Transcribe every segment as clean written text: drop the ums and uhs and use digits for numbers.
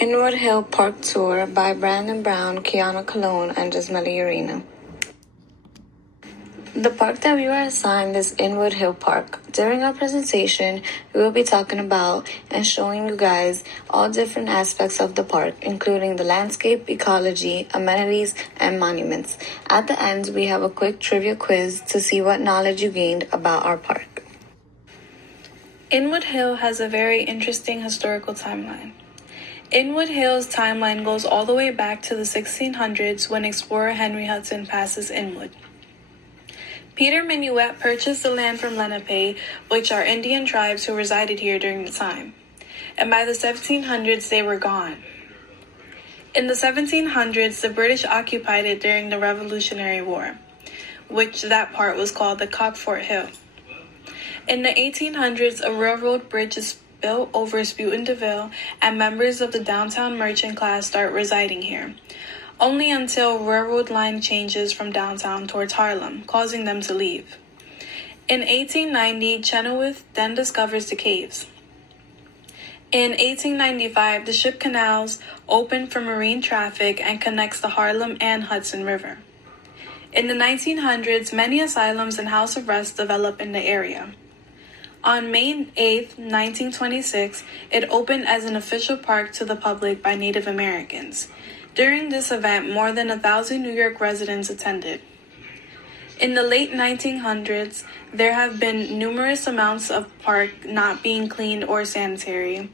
Inwood Hill Park Tour by Brandon Brown, Kiana Colon, and Jasmine Arena. The park that we were assigned is Inwood Hill Park. During our presentation, we will be talking about and showing you guys all different aspects of the park, including the landscape, ecology, amenities, and monuments. At the end, we have a quick trivia quiz to see what knowledge you gained about our park. Inwood Hill has a very interesting historical timeline. Inwood Hill's timeline goes all the way back to the 1600s when explorer Henry Hudson passes Inwood. Peter Minuet purchased the land from Lenape, which are Indian tribes who resided here during the time, and by the 1700s they were gone. In the 1700s, the British occupied it during the Revolutionary War, which that part was called the Cockfort Hill. In the 1800s, a railroad bridge is built over Spuyten-Duyville, and members of the downtown merchant class start residing here, only until railroad line changes from downtown towards Harlem, causing them to leave. In 1890, Chenoweth then discovers the caves. In 1895, the ship canals open for marine traffic and connects the Harlem and Hudson River. In the 1900s, many asylums and house of rest develop in the area. On May 8, 1926, it opened as an official park to the public by Native Americans. During this event, more than 1,000 New York residents attended. In the late 1900s, there have been numerous amounts of park not being cleaned or sanitary,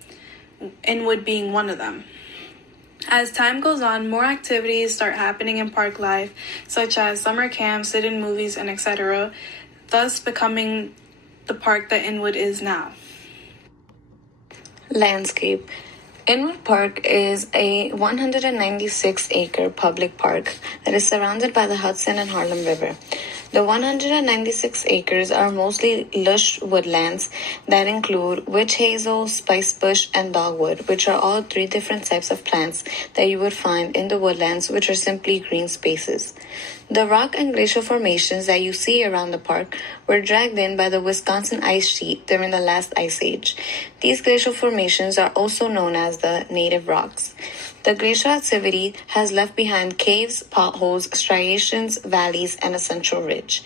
Inwood being one of them. As time goes on, more activities start happening in park life, such as summer camps, sit-in movies, and etc., thus becoming the park that Inwood is now. Landscape. Inwood Park is a 196-acre public park that is surrounded by the Hudson and Harlem River. The 196 acres are mostly lush woodlands that include witch hazel, spicebush, and dogwood, which are all three different types of plants that you would find in the woodlands, which are simply green spaces. The rock and glacial formations that you see around the park were dragged in by the Wisconsin ice sheet during the last ice age. These glacial formations are also known as the native rocks. The glacial activity has left behind caves, potholes, striations, valleys, and a central ridge.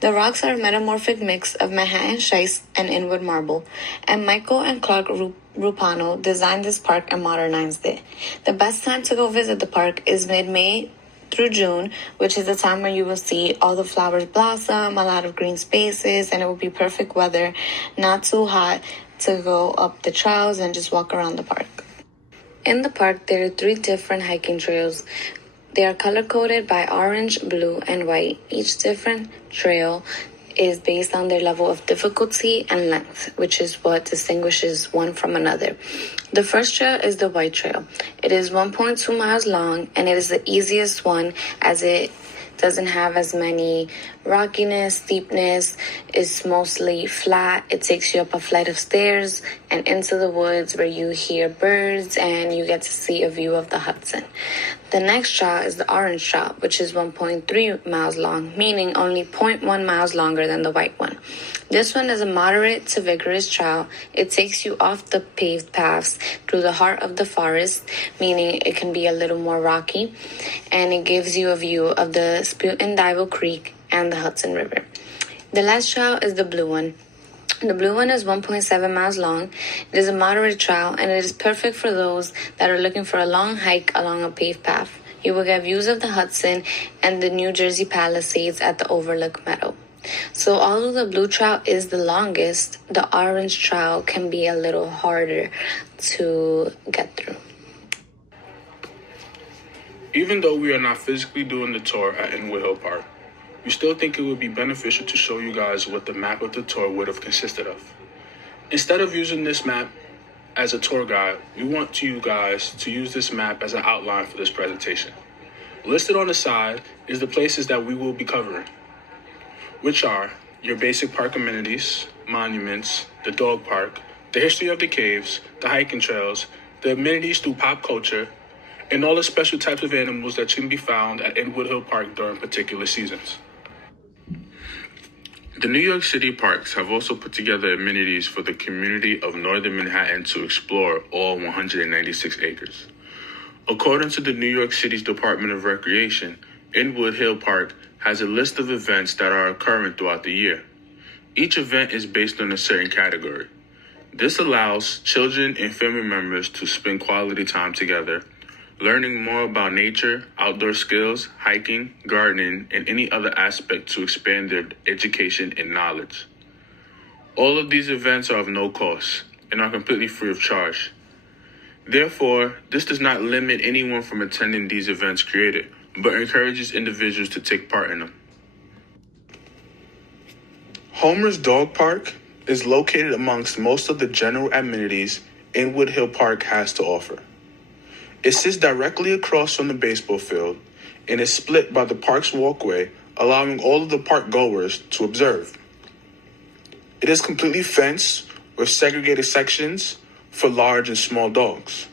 The rocks are a metamorphic mix of Manhattan schist and Inwood marble, and Michael and Clark Rupano designed this park and modernized it. The best time to go visit the park is mid-May through June, which is the time where you will see all the flowers blossom, a lot of green spaces, and it will be perfect weather, not too hot, to go up the trails and just walk around the park. In the park, there are 3 different hiking trails. They are color-coded by orange, blue, and white. Each different trail is based on their level of difficulty and length, which is what distinguishes one from another. The first trail is the White Trail. It is 1.2 miles long, and it is the easiest one as it doesn't have as many rockiness, steepness. It's mostly flat. It takes you up a flight of stairs and into the woods where you hear birds and you get to see a view of the Hudson. The next trail is the Orange Trail, which is 1.3 miles long, meaning only 0.1 miles longer than the white one. This one is a moderate to vigorous trail. It takes you off the paved paths through the heart of the forest, meaning it can be a little more rocky, and it gives you a view of the Spuyten-Duyville Creek and the Hudson River. The last trail is the blue one. The blue one is 1.7 miles long. It is a moderate trail, and it is perfect for those that are looking for a long hike along a paved path. You will get views of the Hudson and the New Jersey Palisades at the Overlook Meadow. So although the blue trail is the longest, the orange trail can be a little harder to get through. Even though we are not physically doing the tour at Inwood Hill Park, we still think it would be beneficial to show you guys what the map of the tour would have consisted of. Instead of using this map as a tour guide, we want you guys to use this map as an outline for this presentation. Listed on the side is the places that we will be covering, which are your basic park amenities, monuments, the dog park, the history of the caves, the hiking trails, the amenities through pop culture, and all the special types of animals that can be found at Inwood Hill Park during particular seasons. The New York City parks have also put together amenities for the community of Northern Manhattan to explore all 196 acres. According to the New York City's Department of Recreation, Inwood Hill Park has a list of events that are occurring throughout the year. Each event is based on a certain category. This allows children and family members to spend quality time together, learning more about nature, outdoor skills, hiking, gardening, and any other aspect to expand their education and knowledge. All of these events are of no cost and are completely free of charge. Therefore, this does not limit anyone from attending these events created, but encourages individuals to take part in them. Homer's Dog Park is located amongst most of the general amenities Inwood Hill Park has to offer. It sits directly across from the baseball field and is split by the park's walkway, allowing all of the park goers to observe. It is completely fenced with segregated sections for large and small dogs.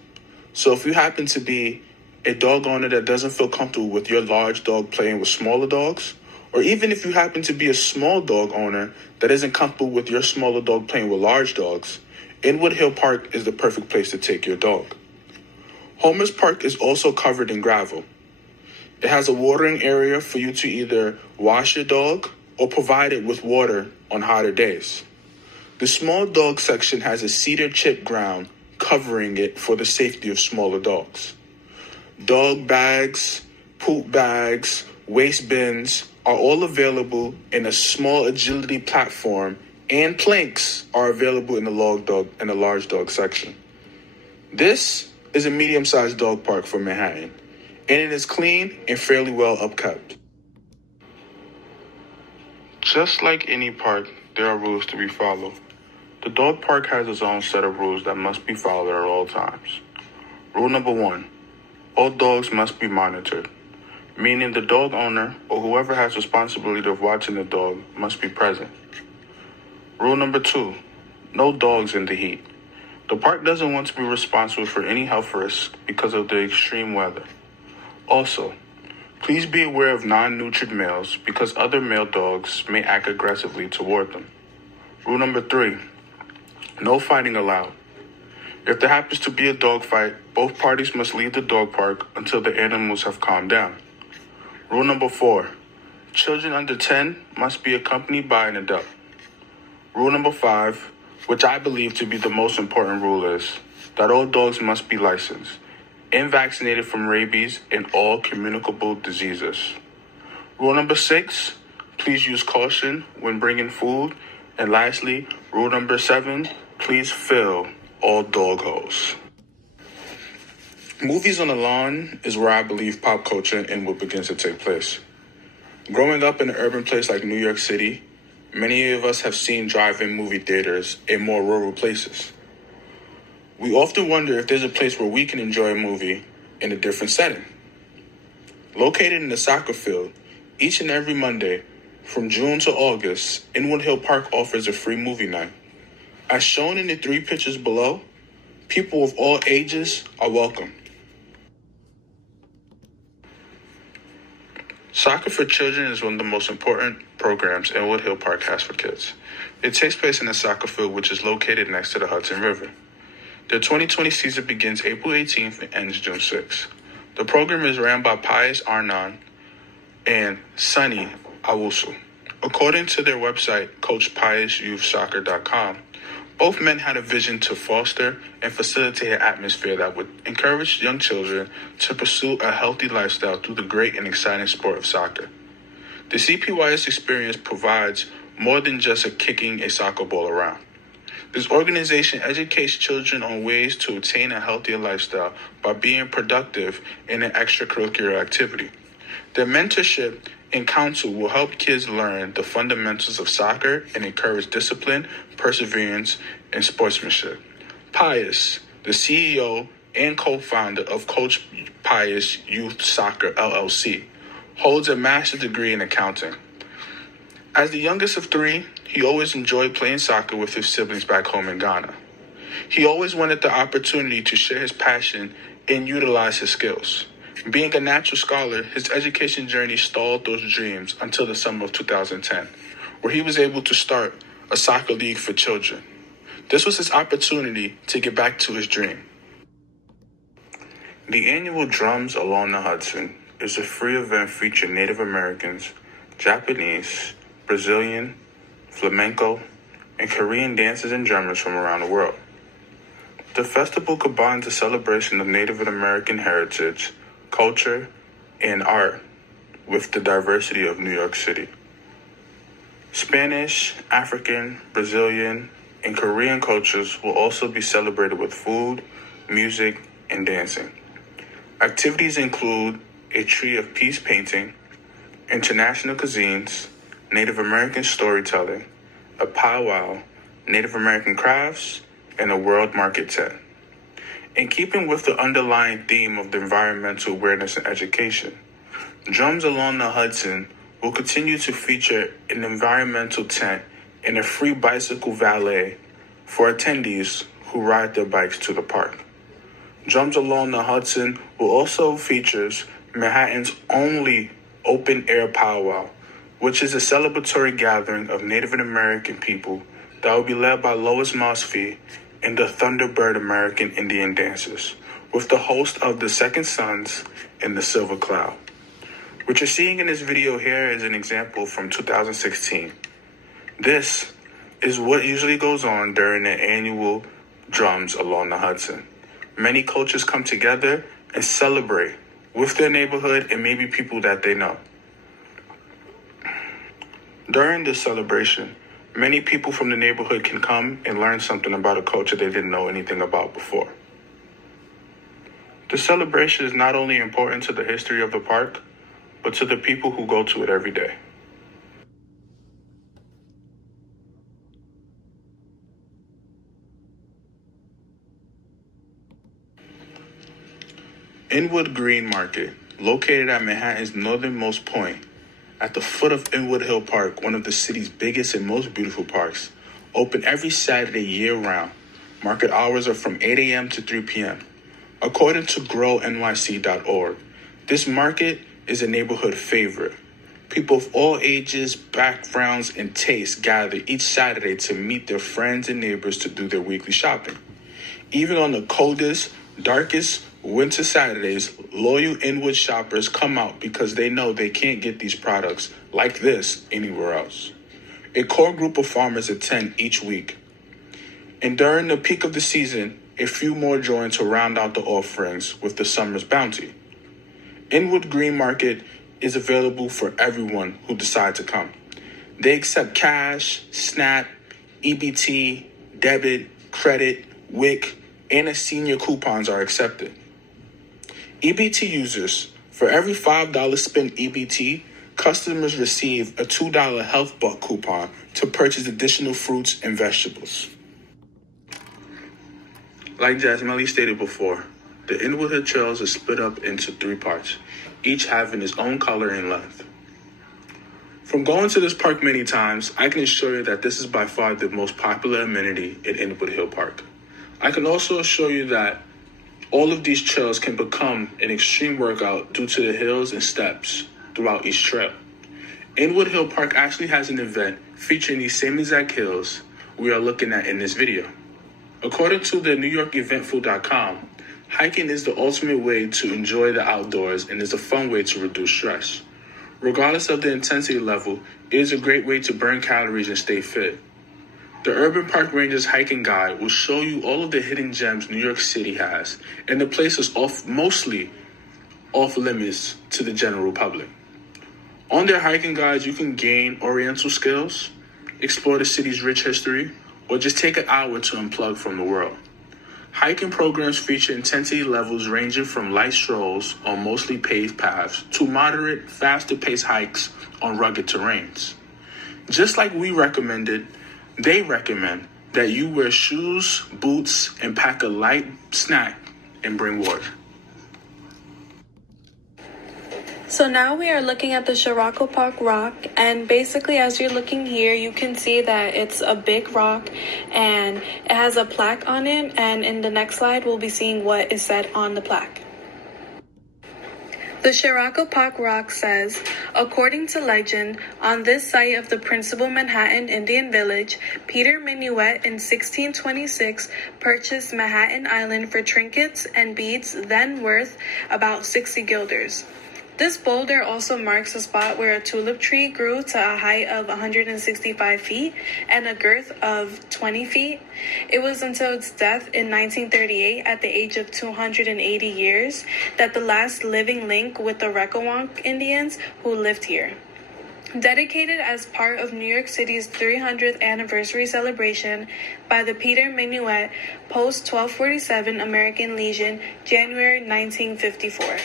So if you happen to be a dog owner that doesn't feel comfortable with your large dog playing with smaller dogs, or even if you happen to be a small dog owner that isn't comfortable with your smaller dog playing with large dogs, Inwood Hill Park is the perfect place to take your dog. Homer's Park is also covered in gravel. It has a watering area for you to either wash your dog or provide it with water on hotter days. The small dog section has a cedar chip ground covering it for the safety of smaller dogs. Dog bags, poop bags, waste bins are all available in a small agility platform, and planks are available in the large dog section. This is a medium-sized dog park for Manhattan, and it is clean and fairly well upkept. Just like any park, there are rules to be followed. The dog park has its own set of rules that must be followed at all times. Rule number 1, all dogs must be monitored, meaning the dog owner or whoever has responsibility of watching the dog must be present. Rule number 2, no dogs in the heat. The park doesn't want to be responsible for any health risks because of the extreme weather. Also, please be aware of non-neutered males because other male dogs may act aggressively toward them. Rule number 3, no fighting allowed. If there happens to be a dog fight, both parties must leave the dog park until the animals have calmed down. Rule number 4, children under 10 must be accompanied by an adult. Rule number 5, which I believe to be the most important rule, is that all dogs must be licensed and vaccinated from rabies and all communicable diseases. Rule number 6, please use caution when bringing food. And lastly, rule number 7, please fill all dog holes. Movies on the lawn is where I believe pop culture in Inwood begins to take place. Growing up in an urban place like New York City, many of us have seen drive-in movie theaters in more rural places. We often wonder if there's a place where we can enjoy a movie in a different setting. Located in the soccer field, each and every Monday, from June to August, Inwood Hill Park offers a free movie night. As shown in the 3 pictures below, people of all ages are welcome. Soccer for Children is one of the most important programs Inwood Hill Park has for kids. It takes place in a soccer field which is located next to the Hudson River. The 2020 season begins April 18th and ends June 6th. The program is ran by Pius Arnon and Sunny Awusu. According to their website, CoachPiusYouthSoccer.com, both men had a vision to foster and facilitate an atmosphere that would encourage young children to pursue a healthy lifestyle through the great and exciting sport of soccer. The CPYS experience provides more than just kicking a soccer ball around. This organization educates children on ways to attain a healthier lifestyle by being productive in an extracurricular activity. Their mentorship and counsel will help kids learn the fundamentals of soccer and encourage discipline, perseverance, and sportsmanship. Pius, the CEO and co-founder of Coach Pius Youth Soccer LLC, holds a master's degree in accounting. As the youngest of 3, he always enjoyed playing soccer with his siblings back home in Ghana. He always wanted the opportunity to share his passion and utilize his skills. Being a natural scholar, his education journey stalled those dreams until the summer of 2010, where he was able to start a soccer league for children. This was his opportunity to get back to his dream. The annual Drums Along the Hudson is a free event featuring Native Americans, Japanese, Brazilian, flamenco, and Korean dancers and drummers from around the world. The festival combines a celebration of Native American heritage, culture, and art with the diversity of New York City. Spanish, African, Brazilian, and Korean cultures will also be celebrated with food, music, and dancing. Activities include a tree of peace painting, international cuisines, Native American storytelling, a powwow, Native American crafts, and a world market tent. In keeping with the underlying theme of the environmental awareness and education, Drums Along the Hudson will continue to feature an environmental tent and a free bicycle valet for attendees who ride their bikes to the park. Drums Along the Hudson will also feature Manhattan's only open-air powwow, which is a celebratory gathering of Native American people that will be led by Lois Mosby and the Thunderbird American Indian dancers, with the host of the Second Sons and the Silver Cloud. What you're seeing in this video here is an example from 2016. This is what usually goes on during the annual Drums Along the Hudson. Many cultures come together and celebrate with their neighborhood and maybe people that they know. During this celebration, many people from the neighborhood can come and learn something about a culture they didn't know anything about before. The celebration is not only important to the history of the park, but to the people who go to it every day. Inwood Green Market, located at Manhattan's northernmost point, at the foot of Inwood Hill Park, one of the city's biggest and most beautiful parks, open every Saturday year-round. Market hours are from 8 a.m. to 3 p.m. According to grownyc.org, this market is a neighborhood favorite. People of all ages, backgrounds, and tastes gather each Saturday to meet their friends and neighbors to do their weekly shopping. Even on the coldest, darkest winter Saturdays, loyal Inwood shoppers come out because they know they can't get these products like this anywhere else. A core group of farmers attend each week. And during the peak of the season, a few more join to round out the offerings with the summer's bounty. Inwood Green Market is available for everyone who decides to come. They accept cash, SNAP, EBT, debit, credit, WIC, and a senior coupons are accepted. EBT users, for every $5 spent EBT, customers receive a $2 Health Buck coupon to purchase additional fruits and vegetables. Like Jasmine stated before, the Inwood Hill Trails is split up into 3 parts, each having its own color and length. From going to this park many times, I can assure you that this is by far the most popular amenity in Inwood Hill Park. I can also assure you that all of these trails can become an extreme workout due to the hills and steps throughout each trail. Inwood Hill Park actually has an event featuring these same exact hills we are looking at in this video. According to the NewYorkEventful.com, hiking is the ultimate way to enjoy the outdoors and is a fun way to reduce stress. Regardless of the intensity level, it is a great way to burn calories and stay fit. The Urban Park Rangers hiking guide will show you all of the hidden gems New York City has, and the place is mostly off limits to the general public. On their hiking guides, you can gain oriental skills, explore the city's rich history, or just take an hour to unplug from the world. Hiking programs feature intensity levels ranging from light strolls on mostly paved paths to moderate, faster-paced hikes on rugged terrains. Just like we recommended, they recommend that you wear shoes, boots, and pack a light snack and bring water. So now we are looking at the Scirocco Park rock, and basically as you're looking here, you can see that it's a big rock and it has a plaque on it, and in the next slide we'll be seeing what is said on the plaque. The Shirakopak Rock says, according to legend, on this site of the principal Manhattan Indian village, Peter Minuet in 1626 purchased Manhattan Island for trinkets and beads then worth about 60 guilders. This boulder also marks a spot where a tulip tree grew to a height of 165 feet and a girth of 20 feet. It was until its death in 1938 at the age of 280 years that the last living link with the Recawonk Indians who lived here. Dedicated as part of New York City's 300th anniversary celebration by the Peter Minuet Post 1247 American Legion, January 1954.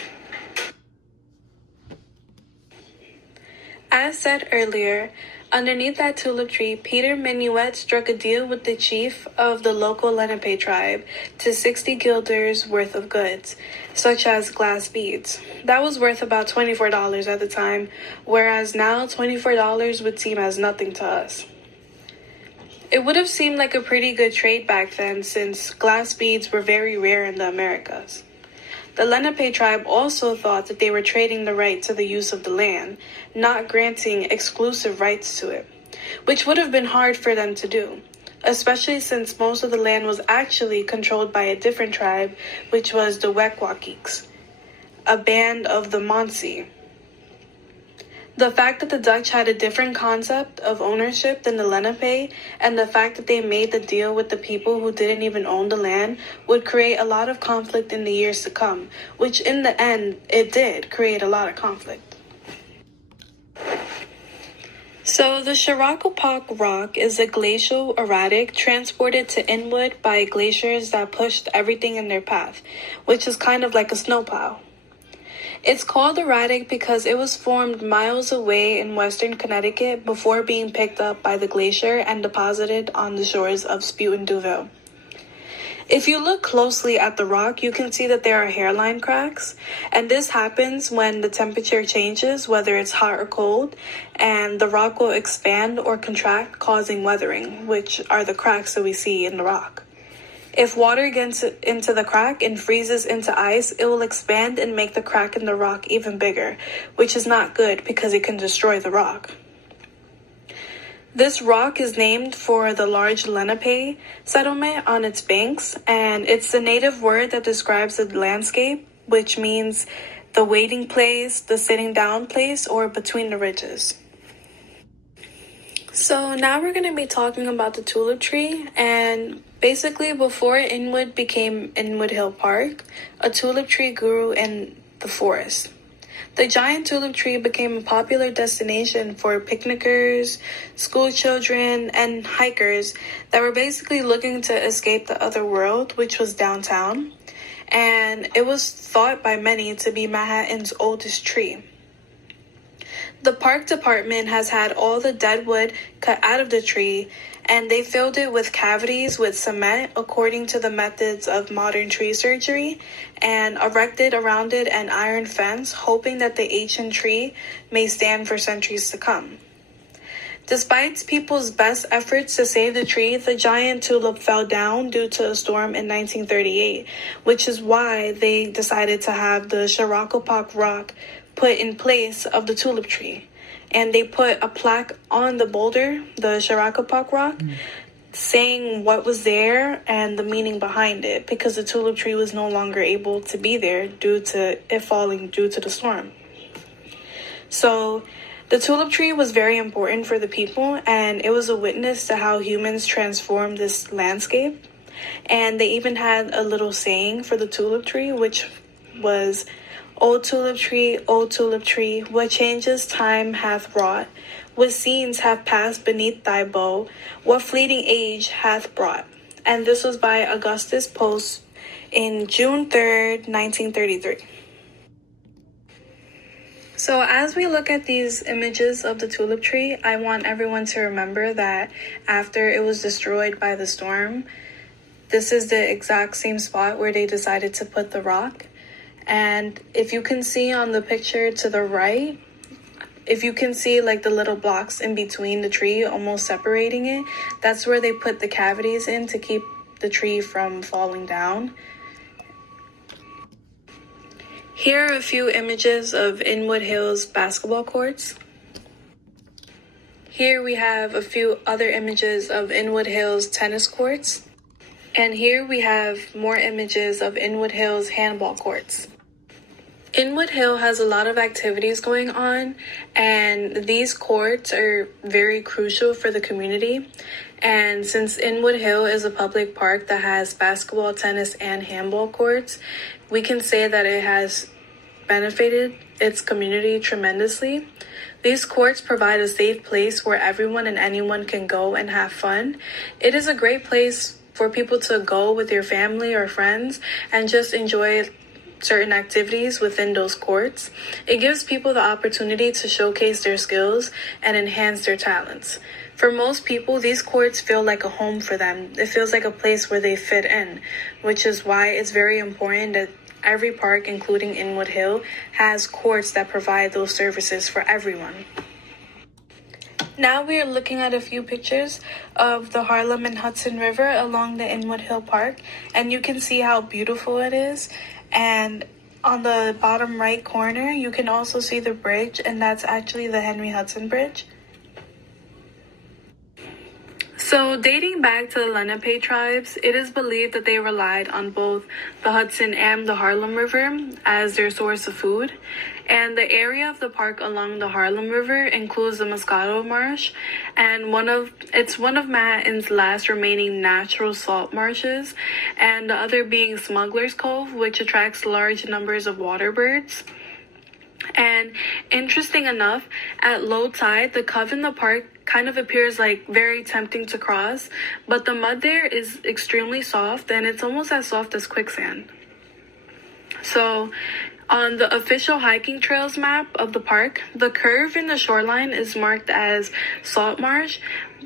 As said earlier, underneath that tulip tree, Peter Minuet struck a deal with the chief of the local Lenape tribe to 60 guilders worth of goods, such as glass beads. That was worth about $24 at the time, whereas now $24 would seem as nothing to us. It would have seemed like a pretty good trade back then, since glass beads were very rare in the Americas. The Lenape tribe also thought that they were trading the right to the use of the land, not granting exclusive rights to it, which would have been hard for them to do, especially since most of the land was actually controlled by a different tribe, which was the Wekwakiks, a band of the Munsee. The fact that the Dutch had a different concept of ownership than the Lenape, and the fact that they made the deal with the people who didn't even own the land, would create a lot of conflict in the years to come, which in the end, it did create a lot of conflict. So the Shirakopak Rock is a glacial erratic transported to Inwood by glaciers that pushed everything in their path, which is kind of like a snowplow. It's called erratic because it was formed miles away in western Connecticut before being picked up by the glacier and deposited on the shores of Spute and Duville. If you look closely at the rock, you can see that there are hairline cracks, and this happens when the temperature changes, whether it's hot or cold, and the rock will expand or contract, causing weathering, which are the cracks that we see in the rock. If water gets into the crack and freezes into ice, it will expand and make the crack in the rock even bigger, which is not good because it can destroy the rock. This rock is named for the large Lenape settlement on its banks, and it's the native word that describes the landscape, which means the waiting place, the sitting down place, or between the ridges. So now we're going to be talking about the tulip tree, and basically before Inwood became Inwood Hill Park, a tulip tree grew in the forest. The giant tulip tree became a popular destination for picnickers, school children, and hikers that were basically looking to escape the other world, which was downtown, and it was thought by many to be Manhattan's oldest tree. The park department has had all the dead wood cut out of the tree, and they filled it with cavities with cement according to the methods of modern tree surgery, and erected around it an iron fence, hoping that the ancient tree may stand for centuries to come. Despite people's best efforts to save the tree, the giant tulip fell down due to a storm in 1938, which is why they decided to have the Shirakopak Rock put in place of the tulip tree. And they put a plaque on the boulder, the Shirakopak Rock, saying what was there and the meaning behind it, because the tulip tree was no longer able to be there due to it falling due to the storm. So the tulip tree was very important for the people, and it was a witness to how humans transformed this landscape. And they even had a little saying for the tulip tree, which was, old tulip tree, what changes time hath wrought, what scenes have passed beneath thy bow, what fleeting age hath brought. And this was by Augustus Post in June 3rd, 1933. So as we look at these images of the tulip tree, I want everyone to remember that after it was destroyed by the storm, this is the exact same spot where they decided to put the rock. And if you can see on the picture to the right, if you can see like the little blocks in between the tree, almost separating it, that's where they put the cavities in to keep the tree from falling down. Here are a few images of Inwood Hills basketball courts. Here we have a few other images of Inwood Hills tennis courts. And here we have more images of Inwood Hills handball courts. Inwood Hill has a lot of activities going on, and these courts are very crucial for the community. And since Inwood Hill is a public park that has basketball, tennis, and handball courts, we can say that it has benefited its community tremendously. These courts provide a safe place where everyone and anyone can go and have fun. It is a great place for people to go with your family or friends and just enjoy certain activities within those courts. It gives people the opportunity to showcase their skills and enhance their talents. For most people, these courts feel like a home for them. It feels like a place where they fit in, which is why it's very important that every park, including Inwood Hill, has courts that provide those services for everyone. Now we are looking at a few pictures of the Harlem and Hudson River along the Inwood Hill Park, and you can see how beautiful it is. And on the bottom right corner, you can also see the bridge, and that's actually the Henry Hudson Bridge. So, dating back to the Lenape tribes, it is believed that they relied on both the Hudson and the Harlem River as their source of food. And the area of the park along the Harlem River includes the Moscato Marsh, and it's one of Manhattan's last remaining natural salt marshes, and the other being Smuggler's Cove, which attracts large numbers of water birds. And interesting enough, at low tide, the cove in the park kind of appears like very tempting to cross, but the mud there is extremely soft, and it's almost as soft as quicksand. So, on the official hiking trails map of the park, the curve in the shoreline is marked as salt marsh,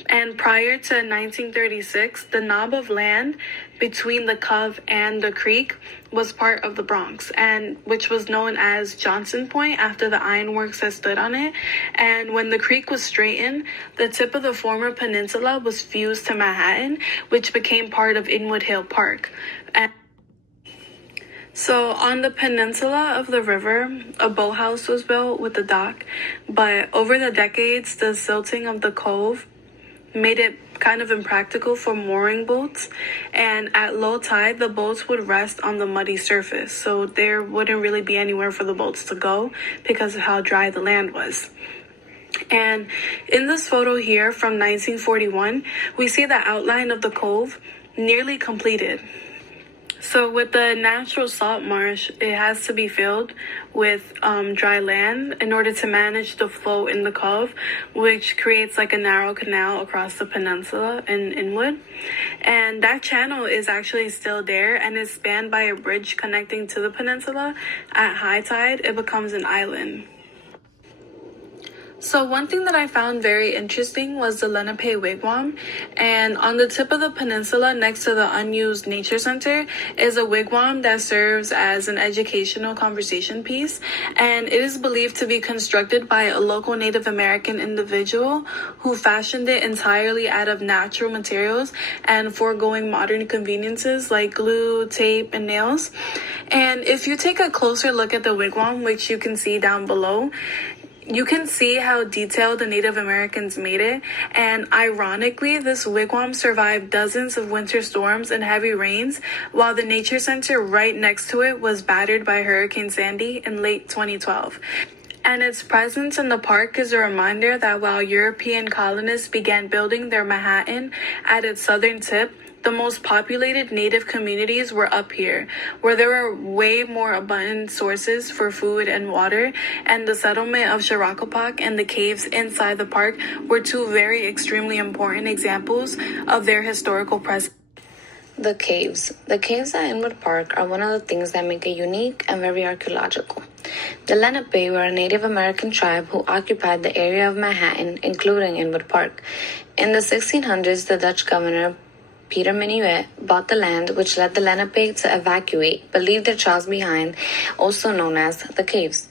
and prior to 1936, the knob of land between the cove and the creek was part of the Bronx, and which was known as Johnson Point after the ironworks that stood on it. And when the creek was straightened, the tip of the former peninsula was fused to Manhattan, which became part of Inwood Hill Park. So on the peninsula of the river, a boathouse was built with a dock, but over the decades, the silting of the cove made it kind of impractical for mooring boats, and at low tide, the boats would rest on the muddy surface, so there wouldn't really be anywhere for the boats to go because of how dry the land was. And in this photo here from 1941, we see the outline of the cove nearly completed. So with the natural salt marsh, it has to be filled with dry land in order to manage the flow in the cove, which creates like a narrow canal across the peninsula in Inwood. And that channel is actually still there and is spanned by a bridge connecting to the peninsula. At high tide, it becomes an island. So one thing that I found very interesting was the Lenape Wigwam, and on the tip of the peninsula next to the unused nature center is a wigwam that serves as an educational conversation piece, and it is believed to be constructed by a local Native American individual who fashioned it entirely out of natural materials and foregoing modern conveniences like glue, tape, and nails. And if you take a closer look at the wigwam, which you can see down below, you can see how detailed the Native Americans made it, and ironically, this wigwam survived dozens of winter storms and heavy rains, while the nature center right next to it was battered by Hurricane Sandy in late 2012. And its presence in the park is a reminder that while European colonists began building their Manhattan at its southern tip, the most populated native communities were up here, where there were way more abundant sources for food and water, and the settlement of Shirakopak and the caves inside the park were two very extremely important examples of their historical presence. The caves. The caves at Inwood Park are one of the things that make it unique and very archaeological. The Lenape were a Native American tribe who occupied the area of Manhattan, including Inwood Park. In the 1600s, the Dutch governor Peter Minuet bought the land, which led the Lenape to evacuate but leave their tribes behind, also known as the caves.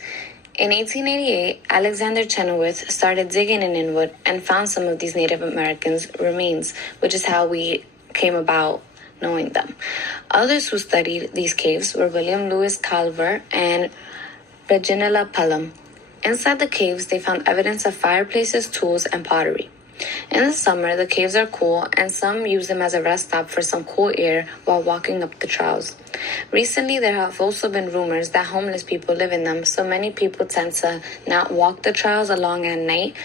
In 1888, Alexander Chenoweth started digging in Inwood and found some of these Native Americans' remains, which is how we came about knowing them. Others who studied these caves were William Lewis Calver and Reginella Pelham. Inside the caves, they found evidence of fireplaces, tools, and pottery. In the summer, the caves are cool, and some use them as a rest stop for some cool air while walking up the trails. Recently, there have also been rumors that homeless people live in them, so many people tend to not walk the trails along at night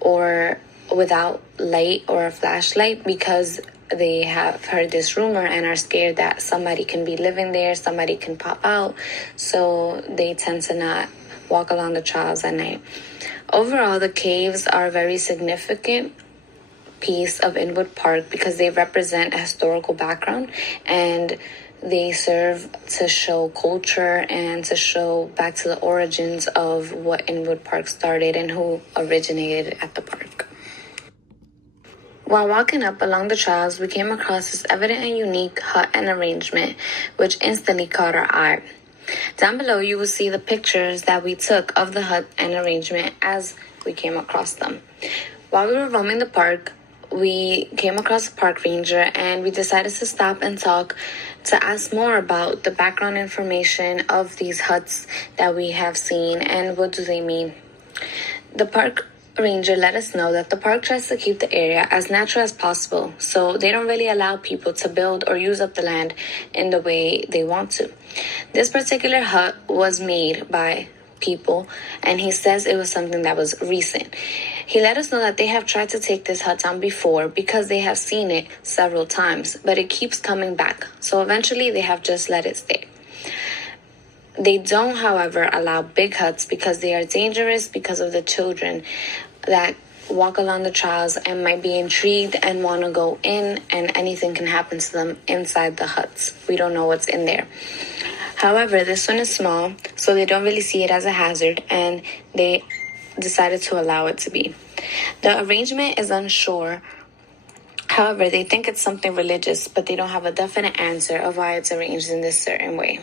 or without light or a flashlight because they have heard this rumor and are scared that somebody can be living there, somebody can pop out, so they tend to not walk along the trails at night. Overall, the caves are a very significant piece of Inwood Park because they represent a historical background and they serve to show culture and to show back to the origins of what Inwood Park started and who originated at the park. While walking up along the trails, we came across this evident and unique hut and arrangement, which instantly caught our eye. Down below, you will see the pictures that we took of the hut and arrangement as we came across them. While we were roaming the park, we came across a park ranger and we decided to stop and talk to ask more about the background information of these huts that we have seen and what do they mean. The park ranger let us know that the park tries to keep the area as natural as possible, so they don't really allow people to build or use up the land in the way they want to. This particular hut was made by people, and he says it was something that was recent. He let us know that they have tried to take this hut down before because they have seen it several times, but it keeps coming back, so eventually they have just let it stay. They don't, however, allow big huts because they are dangerous because of the children that walk along the trails and might be intrigued and want to go in, and anything can happen to them inside the huts. We don't know what's in there. However, this one is small, so they don't really see it as a hazard, and they decided to allow it to be. The arrangement is unsure. However, they think it's something religious, but they don't have a definite answer of why it's arranged in this certain way.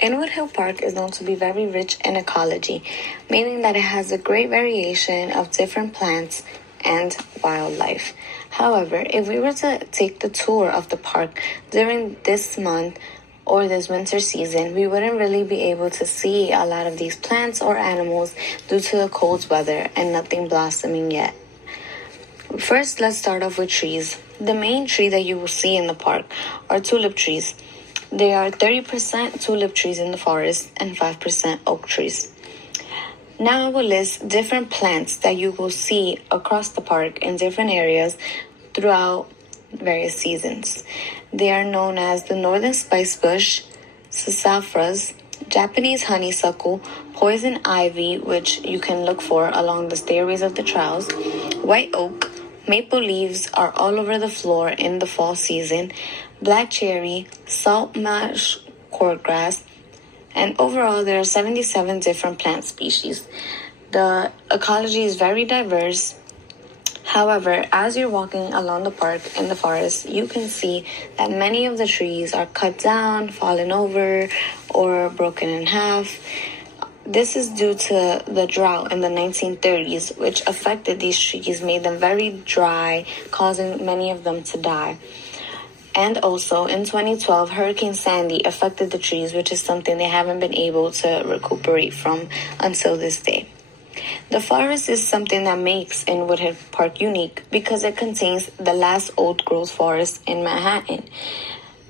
Inwood Hill Park is known to be very rich in ecology, meaning that it has a great variation of different plants and wildlife. However, if we were to take the tour of the park during this month or this winter season, we wouldn't really be able to see a lot of these plants or animals due to the cold weather and nothing blossoming yet. First, let's start off with trees. The main tree that you will see in the park are tulip trees. There are 30% tulip trees in the forest and 5% oak trees. Now I will list different plants that you will see across the park in different areas throughout various seasons. They are known as the northern spice bush, sassafras, Japanese honeysuckle, poison ivy, which you can look for along the stairways of the trails, white oak. Maple leaves are all over the floor in the fall season, black cherry, salt marsh cordgrass, and overall there are 77 different plant species. The ecology is very diverse. However, as you're walking along the park in the forest, you can see that many of the trees are cut down, fallen over, or broken in half. This is due to the drought in the 1930s, which affected these trees, made them very dry, causing many of them to die. And also, in 2012, Hurricane Sandy affected the trees, which is something they haven't been able to recuperate from until this day. The forest is something that makes Inwood Hill Park unique because it contains the last old-growth forest in Manhattan.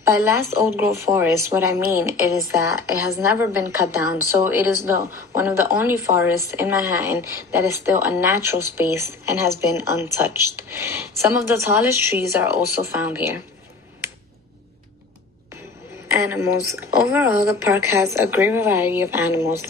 By last old-growth forest, what I mean is that it has never been cut down, so it is one of the only forests in Manhattan that is still a natural space and has been untouched. Some of the tallest trees are also found here. Animals. Overall, the park has a great variety of animals.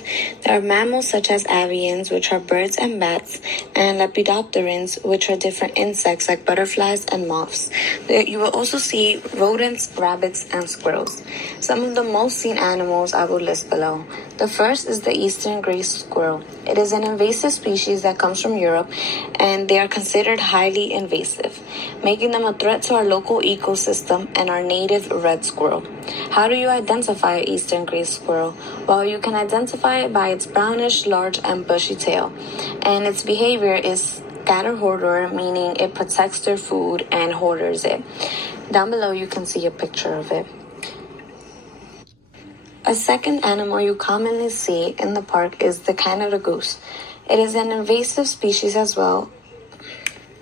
There are mammals such as avians, which are birds and bats, and lepidopterans, which are different insects like butterflies and moths. You will also see rodents, rabbits, and squirrels. Some of the most seen animals I will list below. The first is the eastern gray squirrel. It is an invasive species that comes from Europe, and they are considered highly invasive, making them a threat to our local ecosystem and our native red squirrel. How do you identify an eastern gray squirrel? Well, you can identify it by its brownish, large, and bushy tail. And its behavior is scatter hoarder, meaning it protects their food and hoarders it. Down below you can see a picture of it. A second animal you commonly see in the park is the Canada goose. It is an invasive species as well.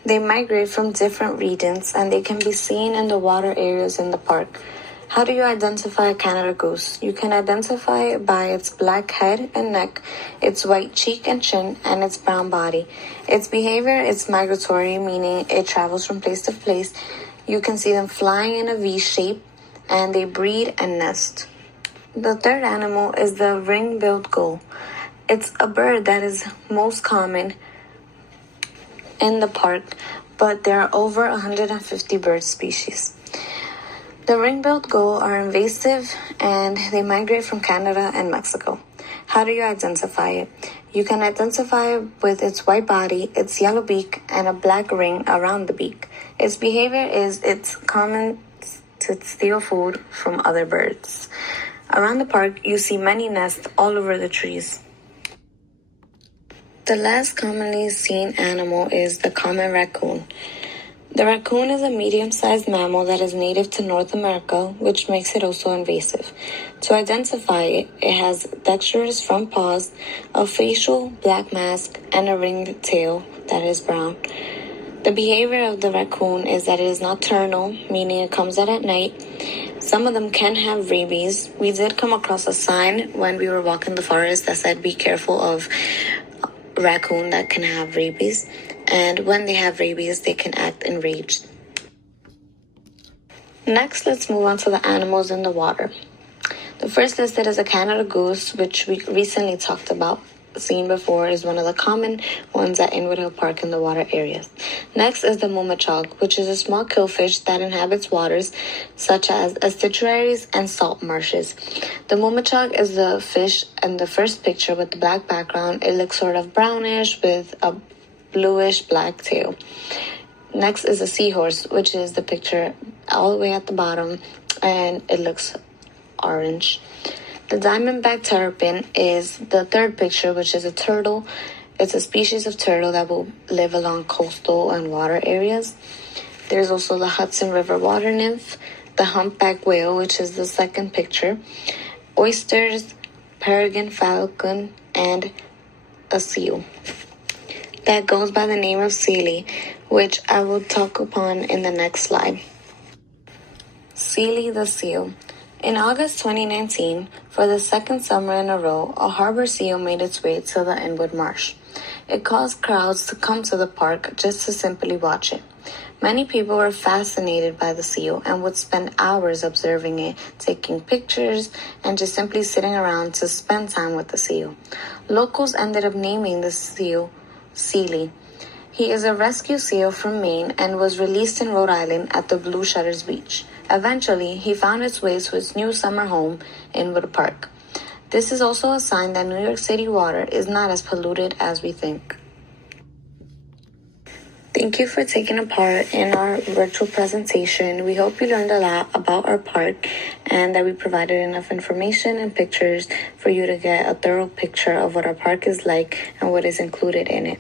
They migrate from different regions and they can be seen in the water areas in the park. How do you identify a Canada goose? You can identify it by its black head and neck, its white cheek and chin, and its brown body. Its behavior is migratory, meaning it travels from place to place. You can see them flying in a V shape, and they breed and nest. The third animal is the ring-billed gull. It's a bird that is most common in the park, but there are over 150 bird species. The ring-billed gull are invasive and they migrate from Canada and Mexico. How do you identify it? You can identify it with its white body, its yellow beak, and a black ring around the beak. Its behavior is it's common to steal food from other birds. Around the park, you see many nests all over the trees. The last commonly seen animal is the common raccoon. The raccoon is a medium-sized mammal that is native to North America, which makes it also invasive. To identify it, it has dexterous front paws, a facial black mask, and a ringed tail that is brown. The behavior of the raccoon is that it is nocturnal, meaning it comes out at night. Some of them can have rabies. We did come across a sign when we were walking the forest that said be careful of raccoon that can have rabies. And when they have rabies, they can act enraged. Next, let's move on to the animals in the water. The first listed is a Canada goose, which we recently talked about. Seen before is one of the common ones at Inwood Hill Park in the water areas. Next is the mumachog, which is a small killfish that inhabits waters such as estuaries and salt marshes. The mumachog is the fish in the first picture with the black background. It looks sort of brownish with a bluish black tail. Next is a seahorse, which is the picture all the way at the bottom, and it looks orange. The diamondback terrapin is the third picture, which is a turtle. It's a species of turtle that will live along coastal and water areas. There's also the Hudson River water nymph, the humpback whale, which is the second picture, oysters, peregrine falcon, and a seal that goes by the name of Sealy, which I will talk upon in the next slide. Sealy the seal. In August 2019, for the second summer in a row, a harbor seal made its way to the Inwood Marsh. It caused crowds to come to the park just to simply watch it. Many people were fascinated by the seal and would spend hours observing it, taking pictures, and just simply sitting around to spend time with the seal. Locals ended up naming the seal Sealy. He is a rescue seal from Maine and was released in Rhode Island at the Blue Shutters Beach. Eventually, he found its way to his new summer home, Inwood Park. This is also a sign that New York City water is not as polluted as we think. Thank you for taking a part in our virtual presentation. We hope you learned a lot about our park and that we provided enough information and pictures for you to get a thorough picture of what our park is like and what is included in it.